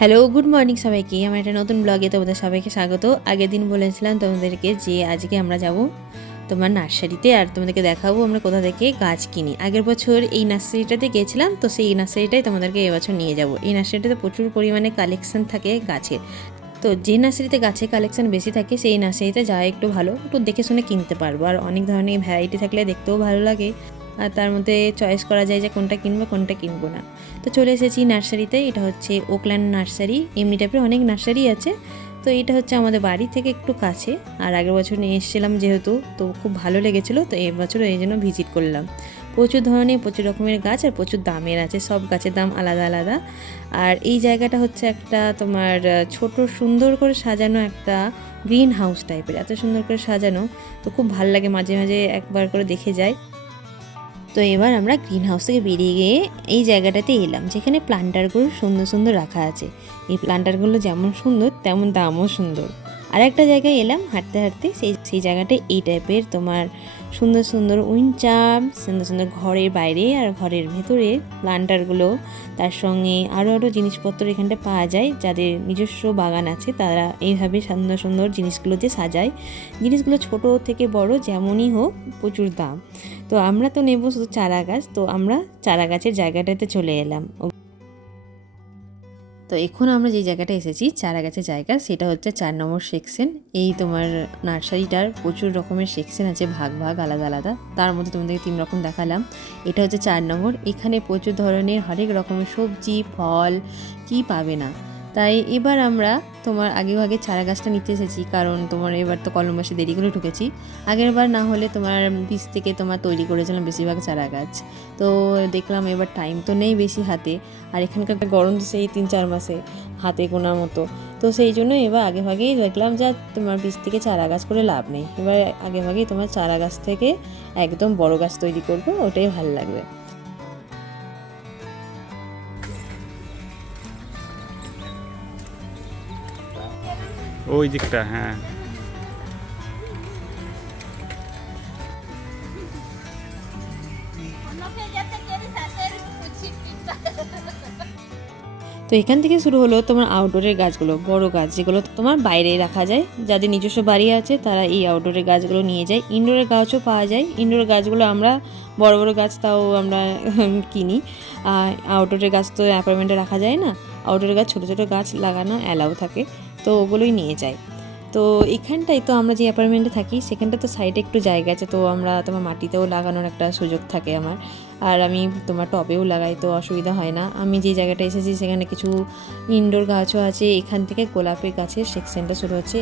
Hello good morning সবাইকে। আমার একটা নতুন ব্লগে তোমাদের সবাইকে স্বাগত। আগের দিন বলেছিলাম তোমাদেরকে যে আজকে আমরা যাব তোমার নার্সারিতে আর তোমাদেরকে দেখাবো আমরা কোথা থেকে গাছ কিনি। আগের বছর এই নার্সারিটাতে গিয়েছিলাম, তো সেই নার্সারিটাই তোমাদেরকে এবছর নিয়ে যাব। এই নার্সারিটাতে প্রচুর পরিমাণে কালেকশন থাকে গাছের। তো যে নার্সারিতে গাছের কালেকশন বেশি থাকে, সেই নার্সারিতে যাওয়া একটু ভালো। একটু দেখে শুনে কিনতে পারব। আর অনেক ধরনের ভ্যারাইটি থাকলে দেখতেও ভালো লাগে। আর তার মধ্যে চয়েস করা যায় যে কোনটা কিনবো কোনটা কিনবো না। তো চলে এসেছি নার্সারিতে, এটা হচ্ছে ওকল্যান্ড নার্সারি। এমনি টাইপের অনেক নার্সারি আছে। তো এটা হচ্ছে আমাদের বাড়ি থেকে একটু কাছে। আর আগের বছর নিয়ে এসেছিলাম যেহেতু, তো খুব ভালো লেগেছিলো। তো এবছর এই জন্য ভিজিট করলাম। প্রচুর ধরনের, প্রচুর রকমের গাছ আর প্রচুর দামের আছে। সব গাছের দাম আলাদা আলাদা। আর এই জায়গাটা হচ্ছে একটা তোমার ছোট সুন্দর করে সাজানো একটা গ্রিন হাউস টাইপের এত সুন্দর করে সাজানো, তো খুব ভালো লাগে মাঝে মাঝে একবার করে দেখে যাই। তো এবার আমরা গ্রিন হাউস থেকে বেরিয়ে গিয়ে এই জায়গাটাতে এলাম, যেখানে প্লান্টারগুলো সুন্দর সুন্দর রাখা আছে। এই প্লান্টারগুলো যেমন সুন্দর, তেমন দামও সুন্দর। আর একটা জায়গায় এলাম, হাঁটতে হাঁটতে, সেই সেই জায়গাটা এই টাইপের তোমার সুন্দর সুন্দর উইনচার্ম সুন্দর সুন্দর ঘরের বাইরে আর ঘরের ভেতরে প্লান্টারগুলো তার সঙ্গে আরও আরও জিনিসপত্র এখানটা পাওয়া যায়, যাদের নিজস্ব বাগান আছে, তারা এইভাবে সুন্দর সুন্দর জিনিসগুলো দিয়ে সাজায়। জিনিসগুলো ছোট থেকে বড় যেমনই হোক, প্রচুর দাম। তো আমরা তো নেব শুধু চারা গাছ তো আমরা চারা গাছের জায়গাটাতে চলে এলাম। তো এখন আমরা যে জায়গাটা এসেছি চারা গাছের জায়গা, সেটা হচ্ছে চার নম্বর সেকশন এই তোমার নার্সারিটার প্রচুর রকমের সেকশন আছে, ভাগ ভাগ, আলাদা আলাদা। তার মধ্যে তোমাদেরকে তিন রকম দেখালাম। এটা হচ্ছে চার নম্বর। এখানে প্রচুর ধরনের হরেক রকমের সবজি, ফল, কি পাবে না। তাই এবার আমরা তোমার আগে ভাগে চারা গাছটা নিতে এসেছি, কারণ তোমার এবার তো কলম মাসে দেরি করে ঢুকেছি। আগের বার না হলে তোমার বীজ থেকে তোমার তৈরি করেছিলাম বেশিরভাগ চারা গাছ। তো দেখলাম এবার টাইম তো নেই বেশি হাতে, আর এখানকার গরম তো সেই তিন চার মাসে হাতে গোনার মতো। তো সেই জন্য এবার আগে ভাগেই দেখলাম যা তোমার বীজ থেকে চারা গাছ করে লাভ নেই। এবার আগে ভাগেই তোমার চারা গাছ থেকে একদম বড় গাছ তৈরি করব, ওটাই ভালো লাগবে। ওই দিকটা হ্যাঁ। তো এখান থেকে শুরু হলো তোমার আউটডোরের গাছগুলো, বড় গাছ, যেগুলো তোমার বাইরে রাখা যায়। যাদের নিজস্ব বাড়ি আছে, তারা এই আউটডোরের গাছগুলো নিয়ে যায়। ইনডোরের গাছও পাওয়া যায়। ইনডোরের গাছগুলো আমরা, বড় বড় গাছ তাও আমরা কিনি। আর আউটডোরের গাছ তো অ্যাপার্টমেন্টে রাখা যায় না। আউটডোরের গাছ, ছোটো ছোটো গাছ লাগানো অ্যালাউ থাকে। তো ওগুলোই নিয়ে যাই। তো এখানটাই তো আমরা যে অ্যাপার্টমেন্টে থাকি সেখানটা তো সাইডে একটু জায়গা আছে, তো আমরা তোমার মাটিতেও লাগানোর একটা সুযোগ থাকে আমার। আর আমি তোমার টবেও লাগাই, তো অসুবিধা হয় না। আমি যে জায়গাটা এসেছি, সেখানে কিছু ইনডোর গাছও আছে, এখান থেকে গোলাপের গাছের সেকশনটা শুরু হচ্ছে।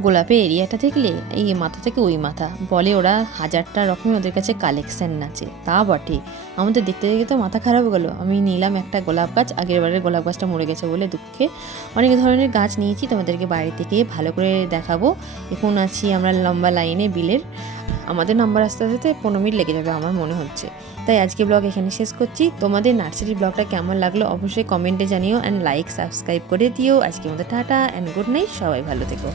গোলাপের এরিয়াটা দেখলে এই মাথা থেকে ওই মাথা। বলে ওরা হাজারটা রকমের ওদের কাছে কালেকশন আছে। তা বটে। আমাদের দেখতে দেখতে তো মাথা খারাপ গেলো। আমি নিলাম একটা গোলাপ গাছ, আগের বারের গোলাপ গাছটা মরে গেছে বলে দুঃখে। অনেক ধরনের গাছ নিয়েছি, তোমাদেরকে বাড়ি থেকে ভালো করে দেখাবো। এখন আছি আমরা লম্বা লাইনে বিলের। আমাদের নাম্বার আসতে আসতে পনেরো মিনিট লেগে যাবে আমার মনে হচ্ছে। তাই আজকে ব্লগ এখানে শেষ করছি। তোমাদের নার্সারি ব্লগটা কেমন লাগল অবশ্যই কমেন্টে জানিও। অ্যান্ড লাইক সাবস্ক্রাইব করে দিও। আজকে মতো টাটা অ্যান্ড গুড নাইট সবাই ভালো থেকো।